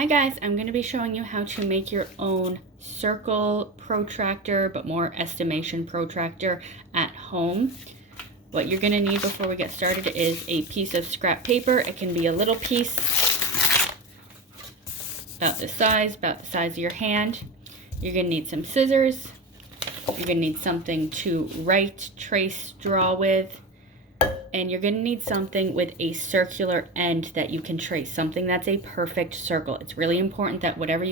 Hi guys, I'm going to be showing you how to make your own circle protractor, but more estimation protractor at home. What you're going to need before we get started is a piece of scrap paper. It can be a little piece, about the size of your hand. You're going to need some scissors. You're going to need something to write, trace, draw with. And you're going to need something with a circular end that you can trace, something that's a perfect circle. It's really important that whatever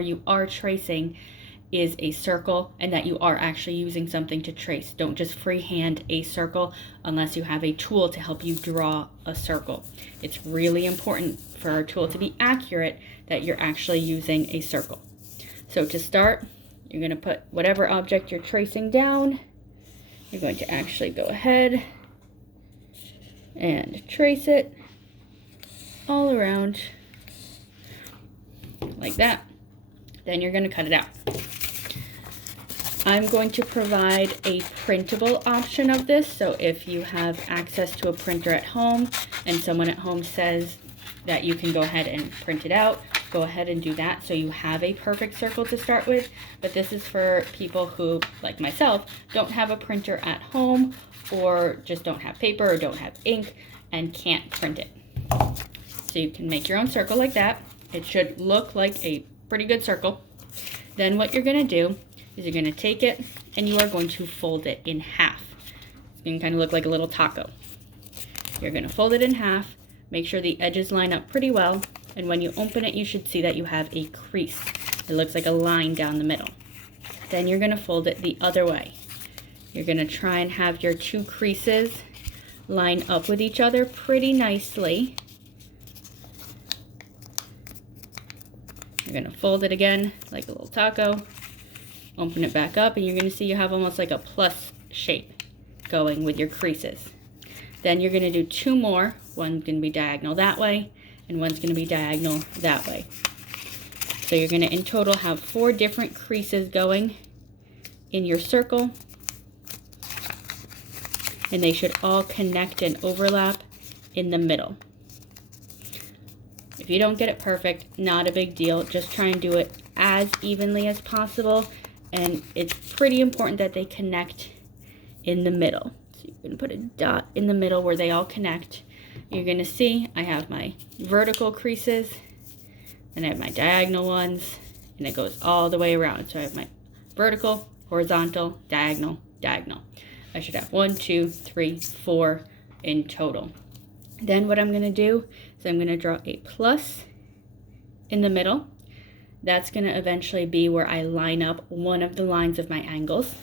you are tracing is a circle and that you are actually using something to trace. Don't just freehand a circle unless you have a tool to help you draw a circle. It's really important for our tool to be accurate that you're actually using a circle. So to start, you're going to put whatever object you're tracing down. You're going to actually go ahead and trace it all around like that. Then you're going to cut it out. I'm going to provide a printable option of this, so if you have access to a printer at home and someone at home says that you can go ahead and print it out, go ahead and do that so you have a perfect circle to start with. But this is for people who, like myself, don't have a printer at home or just don't have paper or don't have ink and can't print it. So you can make your own circle like that. It should look like a pretty good circle. Then what you're going to do is you're going to take it and you are going to fold it in half. It's going to kind of look like a little taco. You're going to fold it in half, make sure the edges line up pretty well, and when you open it you should see that you have a crease. It looks like a line down the middle. Then you're going to fold it the other way. You're going to try and have your two creases line up with each other pretty nicely. You're going to fold it again like a little taco, open it back up, and you're going to see you have almost like a plus shape going with your creases. Then you're going to do two more. One's going to be diagonal that way, and one's going to be diagonal that way. So you're going to in total have 4 different creases going in your circle, and they should all connect and overlap in the middle. If you don't get it perfect, not a big deal. Just try and do it as evenly as possible, and it's pretty important that they connect in the middle. So you can put a dot in the middle where they all connect. You're going to see I have my vertical creases, and I have my diagonal ones, and it goes all the way around. So I have my vertical, horizontal, diagonal, diagonal. I should have 1, 2, 3, 4 in total. Then what I'm going to do is I'm going to draw a plus in the middle. That's going to eventually be where I line up one of the lines of my angles.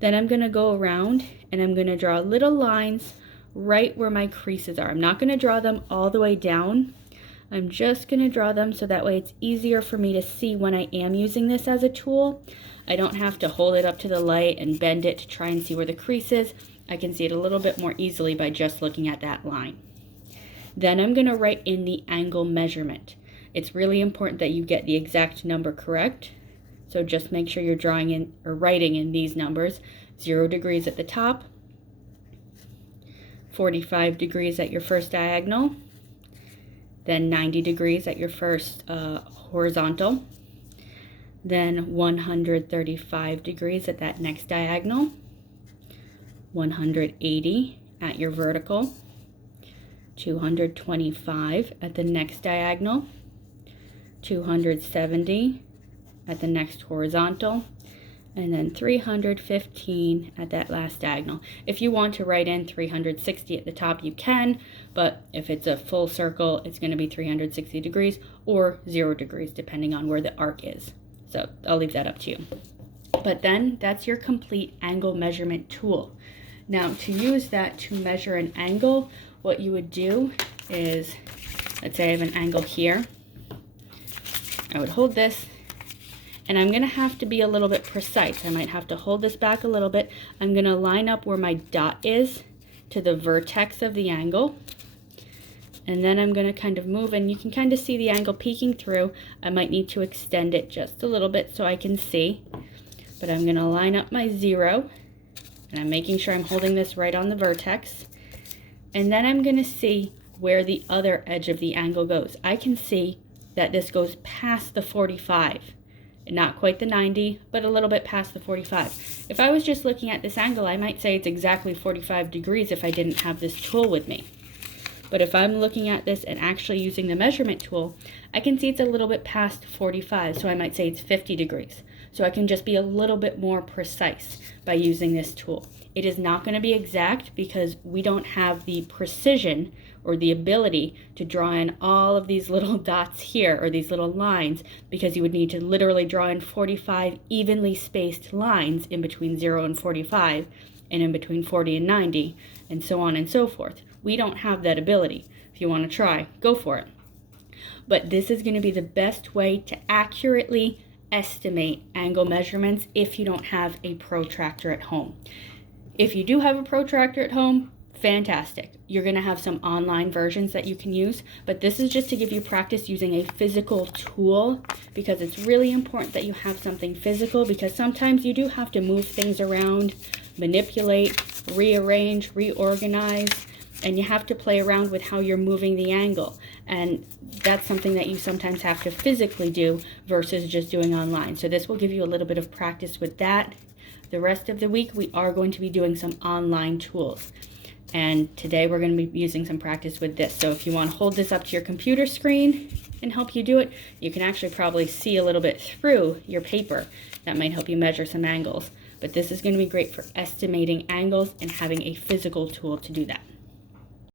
Then I'm going to go around and I'm going to draw little lines right where my creases are. I'm not going to draw them all the way down. I'm just going to draw them so that way it's easier for me to see when I am using this as a tool. I don't have to hold it up to the light and bend it to try and see where the crease is. I can see it a little bit more easily by just looking at that line. Then I'm going to write in the angle measurement. It's really important that you get the exact number correct. So just make sure you're drawing in or writing in these numbers. 0 degrees at the top, 45 degrees at your first diagonal, then 90 degrees at your first horizontal, then 135 degrees at that next diagonal, 180 at your vertical, 225 at the next diagonal, 270 at the next horizontal, and then 315 at that last diagonal. If you want to write in 360 at the top, you can, but if it's a full circle, it's going to be 360 degrees or 0 degrees, depending on where the arc is. So I'll leave that up to you. But then that's your complete angle measurement tool. Now to use that to measure an angle, what you would do is, let's say I have an angle here. I would hold this, and I'm going to have to be a little bit precise. I might have to hold this back a little bit. I'm going to line up where my dot is to the vertex of the angle. And then I'm going to kind of move, and you can kind of see the angle peeking through. I might need to extend it just a little bit so I can see. But I'm going to line up my 0, and I'm making sure I'm holding this right on the vertex. And then I'm going to see where the other edge of the angle goes. I can see that this goes past the 45. Not quite the 90, but a little bit past the 45. If I was just looking at this angle, I might say it's exactly 45 degrees if I didn't have this tool with me. But if I'm looking at this and actually using the measurement tool, I can see it's a little bit past 45, so I might say it's 50 degrees. So I can just be a little bit more precise by using this tool. It is not going to be exact because we don't have the precision or the ability to draw in all of these little dots here, or these little lines, because you would need to literally draw in 45 evenly spaced lines in between 0 and 45, and in between 40 and 90, and so on and so forth. We don't have that ability. If you want to try, go for it. But this is going to be the best way to accurately estimate angle measurements if you don't have a protractor at home. If you do have a protractor at home, fantastic. You're going to have some online versions that you can use, but this is just to give you practice using a physical tool, because it's really important that you have something physical, because sometimes you do have to move things around, manipulate, rearrange, reorganize, and you have to play around with how you're moving the angle. And that's something that you sometimes have to physically do versus just doing online. So this will give you a little bit of practice with that. The rest of the week, we are going to be doing some online tools. And today we're going to be using some practice with this. So if you want to hold this up to your computer screen and help you do it, you can actually probably see a little bit through your paper. That might help you measure some angles. But this is going to be great for estimating angles and having a physical tool to do that.